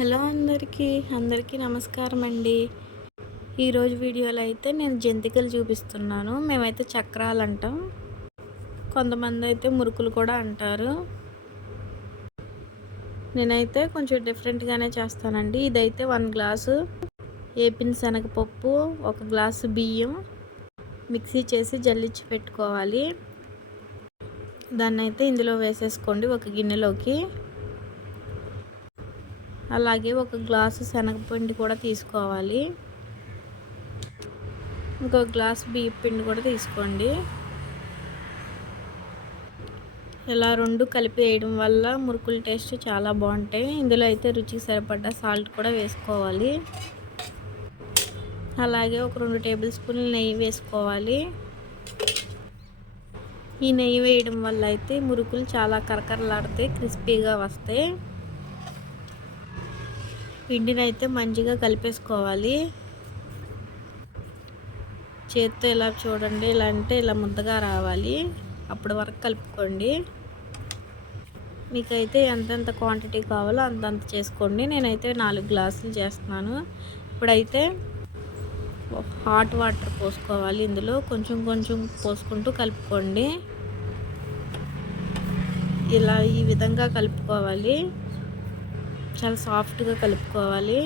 Hello అందరికీ నమస్కారం అండి. ఈరోజు వీడియోలో అయితే నేను జంతికలు చూపిస్తున్నాను. మేమైతే చక్రాలు అంటాం, కొంతమంది అయితే మురుకులు కూడా అంటారు. నేనైతే కొంచెం డిఫరెంట్గానే చేస్తానండి. ఇదైతే 1 గ్లాసు ఏపిన శనగపప్పు, 1 గ్లాసు బియ్యం మిక్సీ చేసి జల్లించి పెట్టుకోవాలి. దాన్ని అయితే ఇందులో వేసేసుకోండి ఒక గిన్నెలోకి. అలాగే 1 గ్లాసు శనగపిండి కూడా తీసుకోవాలి. ఇంకో గ్లాసు బియ్యం పిండి కూడా తీసుకోండి. ఇలా 2 కలిపి వేయడం వల్ల మురుకుల టేస్ట్ చాలా బాగుంటాయి. ఇందులో అయితే రుచికి సరిపడ్డ సాల్ట్ కూడా వేసుకోవాలి. అలాగే ఒక 2 టేబుల్ స్పూన్లు నెయ్యి వేసుకోవాలి. ఈ నెయ్యి వేయడం వల్ల అయితే మురుకులు చాలా కరకరలాడతాయి, క్రిస్పీగా వస్తాయి. పిండిని అయితే మంచిగా కలిపేసుకోవాలి. చేత్తో ఇలా చూడండి, ఇలా అంటే ఇలా ముద్దగా రావాలి. అప్పటి వరకు కలుపుకోండి. మీకైతే ఎంతెంత క్వాంటిటీ కావాలో అంతంత చేసుకోండి. నేనైతే 4 గ్లాసులు చేస్తున్నాను. ఇప్పుడైతే హాట్ వాటర్ పోసుకోవాలి. ఇందులో కొంచెం కొంచెం పోసుకుంటూ కలుపుకోండి. ఇలా ఈ విధంగా కలుపుకోవాలి. చాలా సాఫ్ట్గా కలుపుకోవాలి.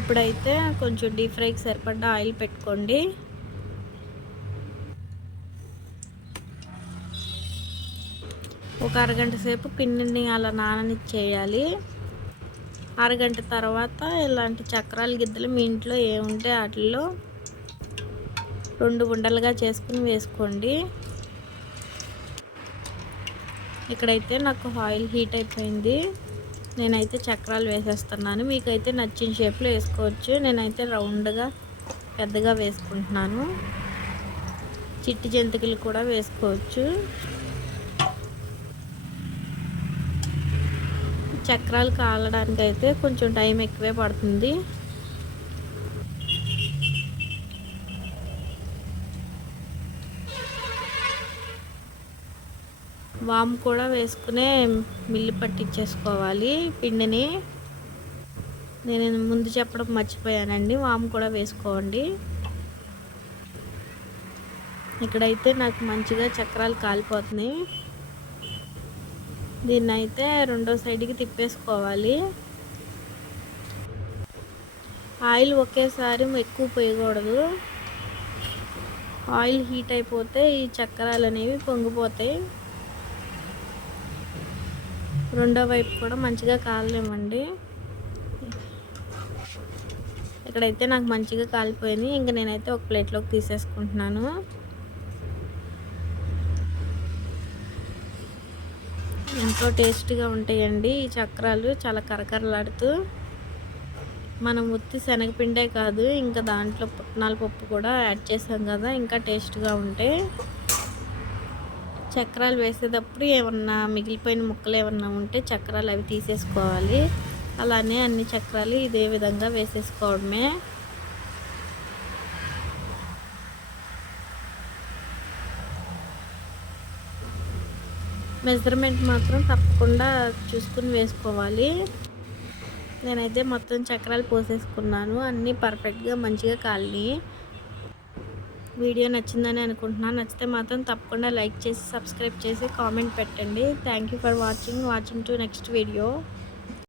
ఇప్పుడైతే కొంచెం డీప్ ఫ్రైకి సరిపడ్డ ఆయిల్ పెట్టుకోండి. ఒక అరగంట సేపు పిండిని అలా నాననిచ్చేయాలి. అరగంట తర్వాత ఇలాంటి చక్రాల గిద్దలు మీ ఇంట్లో ఏముంటే వాటిల్లో 2 ఉండలుగా చేసుకుని వేసుకోండి. ఇక్కడైతే నాకు ఆయిల్ హీట్ అయిపోయింది. నేనైతే చక్రాలు వేసేస్తున్నాను. మీకైతే నచ్చిన షేప్లో వేసుకోవచ్చు. నేనైతే రౌండ్గా పెద్దగా వేసుకుంటున్నాను. చిట్టి జంతికలు కూడా వేసుకోవచ్చు. చక్రాలు కాలడానికి అయితే కొంచెం టైం ఎక్కువే పడుతుంది. వాము కూడా వేసుకునే మిల్లి పట్టించేసుకోవాలి పిండిని. నేను ముందు చెప్పడం మర్చిపోయానండి, వాము కూడా వేసుకోండి. ఇక్కడైతే నాకు మంచిగా చక్రాలు కాలిపోతున్నాయి. దీన్ని అయితే రెండో సైడ్కి తిప్పేసుకోవాలి. ఆయిల్ ఒకేసారి ఎక్కువ పోయకూడదు. ఆయిల్ హీట్ అయిపోతే ఈ చక్రాలు అనేవి పొంగిపోతాయి. రెండో వైపు కూడా మంచిగా కాలనివ్వండి. ఇక్కడైతే నాకు మంచిగా కాలిపోయింది. ఇంకా నేనైతే ఒక ప్లేట్లోకి తీసేసుకుంటున్నాను. ఎంతో టేస్టీగా ఉంటాయండి ఈ చక్రాలు, చాలా కరకరలాడుతూ. మనం ఉత్తి శనగపిండే కాదు, ఇంకా దాంట్లో పుట్నాల పప్పు కూడా యాడ్ చేసాం కదా, ఇంకా టేస్ట్గా ఉంటాయి. చక్రాలు వేసేటప్పుడు ఏమన్నా మిగిలిపోయిన ముక్కలు ఏమన్నా ఉంటే చక్రాలు అవి తీసేసుకోవాలి. అలానే అన్ని చక్రాలు ఇదే విధంగా వేసేసుకోవడమే. మెజర్మెంట్ మాత్రం తప్పకుండా చూసుకుని వేసుకోవాలి. నేనైతే మొత్తం చక్రాలు పోసేసుకున్నాను. అన్నీ పర్ఫెక్ట్గా మంచిగా కాలినాయి. వీడియో నచ్చిందని అనుకుంటున్నాను. నచ్చితే మాత్రం తప్పకుండా లైక్ చేసి, సబ్స్క్రైబ్ చేసి, కామెంట్ పెట్టండి. Thank you for watching to next video.